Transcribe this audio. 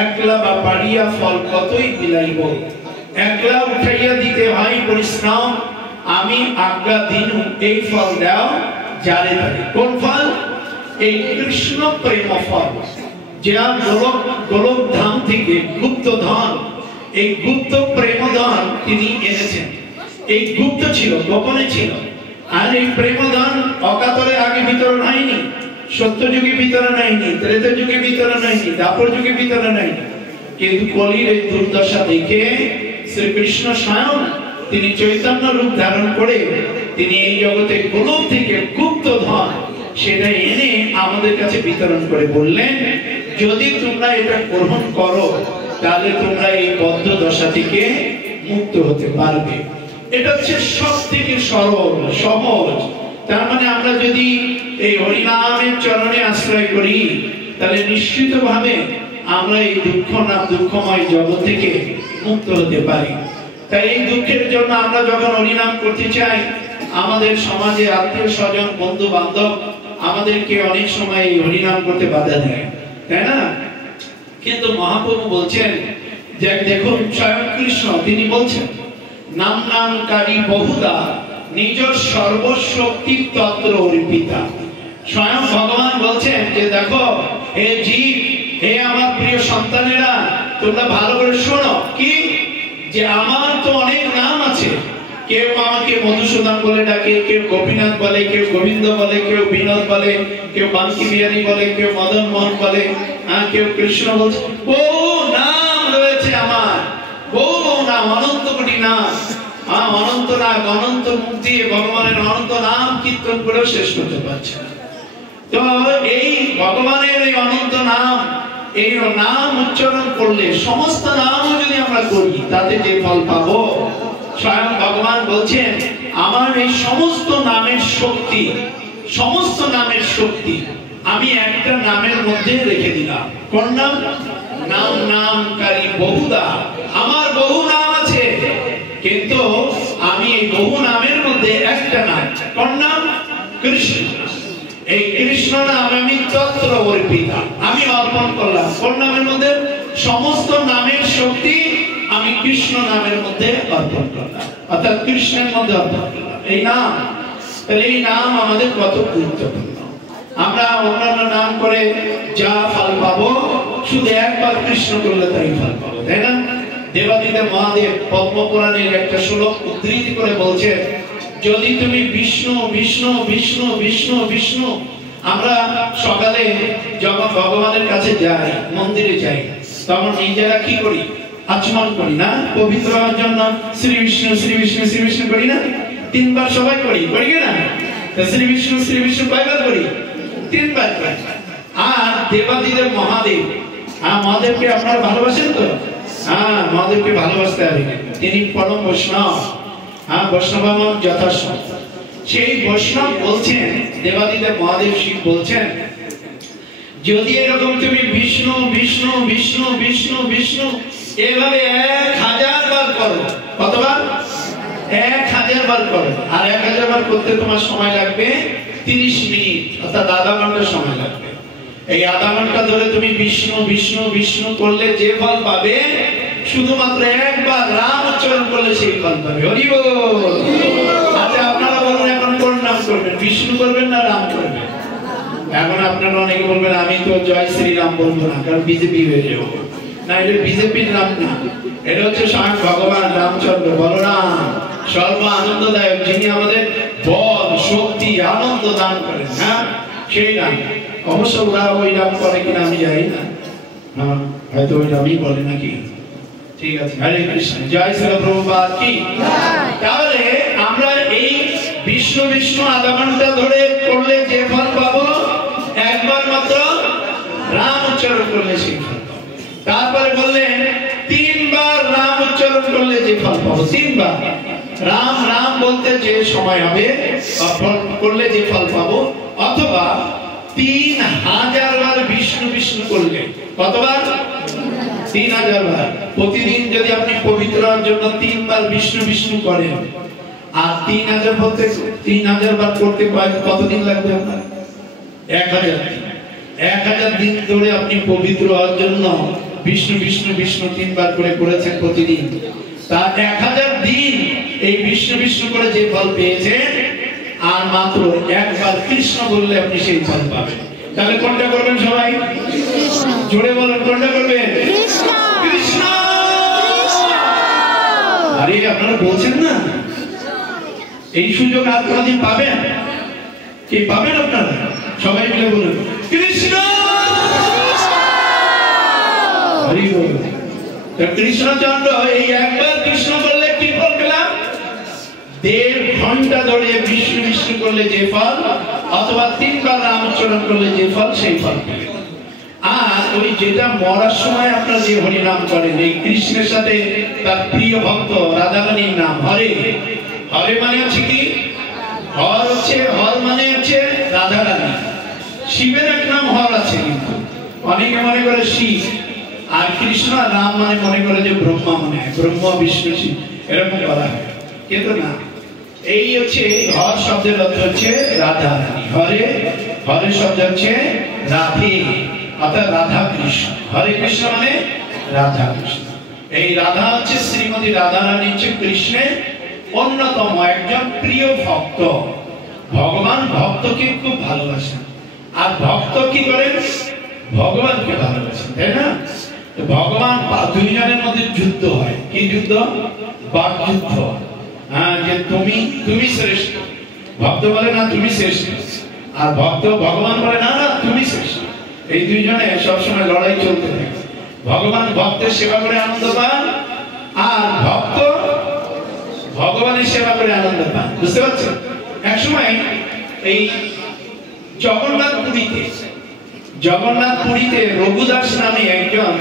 একলা বা পাড়িয়া ফল কতই বিলাইব, একলা উঠাইয়া দিতে হয় পরিশ্রম, আমি আজ্ঞা দিনু এই ফল দাও যারে তারে। কোন ফল? এই কৃষ্ণ প্রেম ফল, যা গোলক ধাম থেকে গুপ্ত ধন, এই গুপ্ত প্রেম ধন তিনি এনেছেন। এই গুপ্ত ছিল, গোপনে ছিল। আর এই প্রেম ধন অকাতরে আগে বিতরণ হয়নি, সত্য যুগে বিতরণ হয়নি, ত্রেতা যুগে বিতরণ হয়নি, দ্বাপর যুগে বিতরণ হয়নি। কিন্তু কলির এই দুর্দশা দেখে শ্রীকৃষ্ণ স্বয়ং তিনি চৈতন্য রূপ ধারণ করে তিনি এই জগতে গোলক থেকে গুপ্ত ধন সেটা এনে আমাদের কাছে বিতরণ করে বললেন, যদি তোমরা এটা গ্রহণ করো তাহলে তোমরা এই বদ্ধ দশা থেকে মুক্ত হতে পারবে। এটা হচ্ছে সব থেকে সরল সহজ। তার মানে আমরা যদি এই হরিনামের চরণে আশ্রয় করি তাহলে নিশ্চিতভাবে আমরা এই দুঃখময় জগৎ থেকে মুক্ত হতে পারি। তাই এই দুঃখের জন্য আমরা যখন হরিনাম করতে চাই, আমাদের সমাজে আত্মীয় স্বজন বন্ধু বান্ধব আমাদেরকে অনেক সময় এই হরিনাম করতে বাধা দেয়, তাই না? কিন্তু মহাপ্রভু বলছেন যে দেখুন, স্বয়ং কৃষ্ণ তিনি বলছেন, নাম নামকারী বহুদা নিজ সর্বশক্তি তত্র অর্পিতা। স্বয়ং ভগবান বলছেন যে দেখো হে জীব, হে আমার প্রিয় সন্তানেরা, তোমরা ভালো করে শোনো, কি যে আমার তো অনেক নাম আছে। কেউ আমাকে মধুসূদন বলে ডাকে, কেউ গোপীনাথ বলে, কেউ গোবিন্দ বলে, কেউ বিনোদ বলে, কেউ বাঙ্কি বিহারী বলে, কেউ মদন মোহন বলে, কেউ কৃষ্ণ বলছে। বহু নাম রয়েছে আমার, বহু নাম, অনন্ত কোটি নাম। অনন্ত নাম, অনন্ত মুখ দিয়ে ভগবানের অনন্ত নাম কীর্তন করেও শেষ করতে পারছে না। তো এই ভগবানের এই অনন্ত নাম, এই নাম উচ্চারণ করলে, সমস্ত নামও যদি আমরা করি তাতে যে ফল পাবো, স্বয়ং ভগবান বলছেন আমার এই সমস্ত নামের শক্তি, সমস্ত নামের শক্তি আমি একটা নামের মধ্যে রেখে দিলাম। কোন নাম? নাম নামকারী বহুদা। আমার বহু নাম আছে, কিন্তু আমি এই বহু নামের মধ্যে একটা নাম। কোন নাম? কৃষ্ণ। এই কৃষ্ণ নাম আমি তত্র অর্পিতা, আমি অর্পণ করলাম। কোন নামের মধ্যে? সমস্ত নামের শক্তি আমি কৃষ্ণ নামের মধ্যে অর্পণ করলাম, অর্থাৎ কৃষ্ণের মধ্যে অর্পণ করলাম। এই নাম, তাহলে এই নাম আমাদের কত গুরুত্বপূর্ণ। আমরা অন্যান্য নাম করে যা ফল পাবো, শুধু একবার কৃষ্ণ করলে তাই ফল পাবো, তাই না? দেবাদিদেব মহাদেব পদ্মপুরাণের একটা শ্লোক উদ্ধৃতি করে বলছেন, যদি তুমি বিষ্ণু বিষ্ণু বিষ্ণু বিষ্ণু বিষ্ণু, আমরা সকালে যখন ভগবানের কাছে যাই, মন্দিরে যাই, তখন নিজেরা কি করি? আচমন করি না? পবিত্র হওয়ার জন্য শ্রী বিষ্ণু শ্রী বিষ্ণু শ্রী বিষ্ণু করি না? 3 বার সবাই করি, করি না? শ্রী বিষ্ণু কয়বার করি? 3 বার করি। আর দেবাদিদেব মহাদেব, মহাদেবকে আপনারা ভালোবাসেন তো? মহাদেবকে ভালোবাসতে হবে। তিনি পরম বৈষ্ণব, বৈষ্ণব যথার্থ। সেই বৈষ্ণব বলছেন, দেবাদিদেব মহাদেব শিব বলছেন, যদি এরকম তুমি বিষ্ণু বিষ্ণু বিষ্ণু বিষ্ণু বিষ্ণু এভাবে 1000 বার করো, কতবার? 1000 বার করো। আর 1000 বার করতে তোমার সময় লাগবে 30 মিনিট, অর্থাৎ আধা ঘন্টা সময় লাগবে। এই আধা ঘন্টা ধরে তুমি বিষ্ণু বিষ্ণু বিষ্ণু করলে যে ফল পাবে, শুধুমাত্র একবার রাম উচ্চারণ করলে সেই ফল পাবে। হরি বল। আচ্ছা আপনারা বলুন, এখন কোন নাম করবেন? বিষ্ণু করবেন না রাম করবেন? এখন আপনারা অনেকে বলবেন আমি তো জয় শ্রীরাম বলবো না, কারণ বিজেপি হয়ে যাবো। না, এটা বিজেপির নাম না, এটা হচ্ছে স্বয়ং ভগবান রামচন্দ্র বলরাম, সর্ব আনন্দদায়ক, যিনি আমাদের বল শক্তি আনন্দ দান করেন। সেই নাম। অবশ্য ওরা ওই নাম করে কিনা আমি জানি না, হয়তো ওই নামই বলে নাকি। ঠিক আছে, হরে কৃষ্ণ, জয় শ্রী প্রভুপাদ কি। তাহলে আমরা এই বিষ্ণু বিষ্ণু আধা ঘন্টা ধরে করলে যে ফল পাবো, একবার মাত্র রাম উচ্চারণ করলে সেই ফল পাবো। তারপরে বললেন 3 বার রাম উচ্চারণ করলে যে ফল পাবো। 3 বার রাম রাম বলতে যে সময় হবে, করলে যে ফল পাবো, অথবা 3000 বার বিষ্ণু বিষ্ণু করলে। কতবার? 3000 বার। প্রতিদিন যদি আপনি পবিত্র হওয়ার জন্য 3 বার বিষ্ণু বিষ্ণু করেন, আর 3000 বার করতে কতদিন লাগবে আপনার? 1000 দিন। 1000 দিন ধরে আপনি পবিত্র হওয়ার জন্য বিষ্ণু বিষ্ণু বিষ্ণু 3 বার করে করেছেন প্রতিদিন, তার 1000 দিন এই বিষ্ণু বিষ্ণু করে যে ফল পেয়েছেন, আর মাত্র একবার কৃষ্ণ বললে আপনি সেই ফল পাবেন। তাহলে কোনটা করবেন সবাই? কৃষ্ণ। জোরে বলুন, কোনটা করবেন? কৃষ্ণ। কৃষ্ণ। আরে আপনারা বলছেন না, এই সুযোগ আর কোনদিন পাবেন? কি পাবেন আপনারা? সবাই মিলে বলুন কৃষ্ণ। হরি বল। কৃষ্ণচন্দ্র এই একবার কৃষ্ণ বললে কি ফল পেলাম? 1.5 ঘন্টা ধরে বিষ্ণু বিষ্ণু করলে যে ফল, অথবা 3 বার রামচরণ করলে যে ফল, সেই ফল পেলেন। আর ওই যেটা মরার সময় আপনারা যে হরি নাম করেন, এই কৃষ্ণের সাথে তার প্রিয় ভক্ত রাধারানীর নাম হরে, হরে মানে হচ্ছে কি? হর হচ্ছে, হর মানে হচ্ছে রাধারানী। শিবের এক নাম হর আছে, কিন্তু অনেকে মনে করে শিব, আর কৃষ্ণ আর রাম মানে মনে করে যে ব্রহ্মা, মনে হয় ব্রহ্মা বিষ্ণু শিব এরকম করা হয়, কিন্তু না। এই হচ্ছে হর শব্দের অর্থ হচ্ছে রাধারানী। হরে, হরে শব্দ হচ্ছে রাধে, অর্থাৎ রাধা কৃষ্ণ। হরে কৃষ্ণ মানে রাধা কৃষ্ণ। এই রাধা হচ্ছে শ্রীমতী রাধারানী, হচ্ছে কৃষ্ণের অন্যতম একজন প্রিয় ভক্ত। ভগবান ভক্তকে খুব ভালোবাসেন, আর ভক্ত কি করেন? ভগবানকে ভালোবাসেন, তাই না? ভগবান দুইজনের মধ্যে যুদ্ধ হয়। কি যুদ্ধ? বাক যুদ্ধ। হ্যাঁ, যে তুমি শ্রেষ্ঠ। ভক্ত বলে না তুমি শ্রেষ্ঠ, আর ভক্ত ভগবান বলে না না তুমি শ্রেষ্ঠ। এই দুইজনে সবসময় লড়াই চলতে থাকে। ভগবান ভক্তের সেবা করে আনন্দ পান, আর ভক্ত ভগবানের সেবা করে আনন্দ পান। বুঝতে পারছেন? এক সময় এই জগন্নাথ পুরীতে রঘুদাস নামে একজন